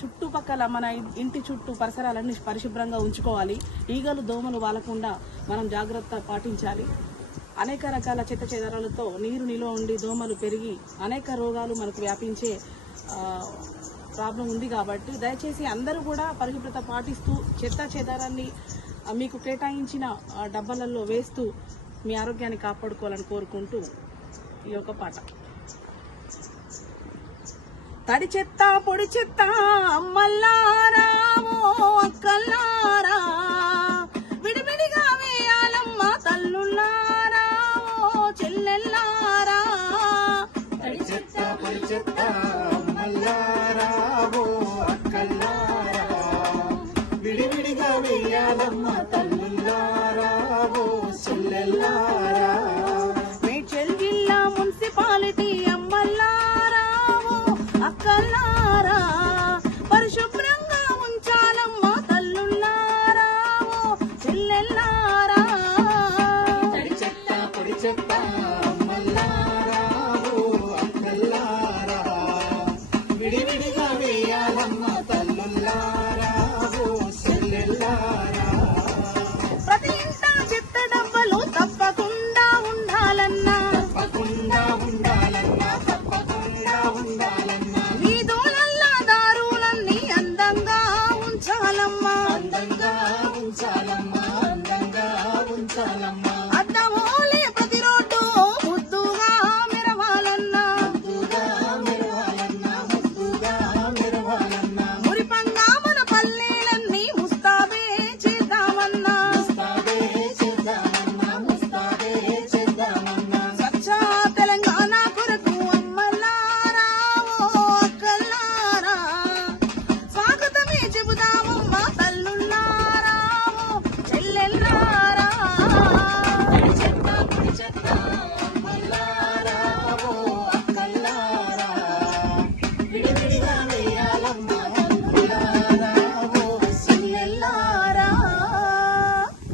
చుట్టుపక్కల మన ఇంటి చుట్టూ పరిసరాలన్నీ పరిశుభ్రంగా ఉంచుకోవాలి. ఈగలు దోమలు వాలకుండా మనం జాగ్రత్త పాటించాలి. అనేక రకాల చెత్త చెదారాలతో నీరు నిల్వ ఉండి దోమలు పెరిగి అనేక రోగాలు మనకు వ్యాపించే ప్రాబ్లం ఉంది. కాబట్టి దయచేసి అందరూ కూడా పరిశుభ్రత పాటిస్తూ చెత్త చెదారాన్ని మీకు కేటాయించిన డబ్బాలలో వేస్తూ మీ ఆరోగ్యాన్ని కాపాడుకోవాలని కోరుకుంటూ ఈ యొక్క పాట. తడి చెత్త పొడి చెత్త అమ్మల్లారా ఓ అక్కల్లారా, విడివిడిగా వేయాలమ్మ తల్లుల్లారా ఓ చెల్లెల్లారా. తడి చెత్త పొడి చెత్త అమ్మల్లారా ఓ అక్కల్లారా, విడివిడిగా వేయాలమ్మ తల్లుల్లారా ఓ చెల్లెల్లారా. మేడ్చల్ జిల్లా మున్సిపాలిటీ అమ్మల్లారా ఓ అక్కల్లారా, పరిశుభ్రంగా ఉంచాలమ్మ తల్లుల్లారా ఓ చెల్లెల్లారా. తడి చెత్త పొడి చెత్త అమ్మల్లారా ఓ అక్కల్లారా, విడివిడిగా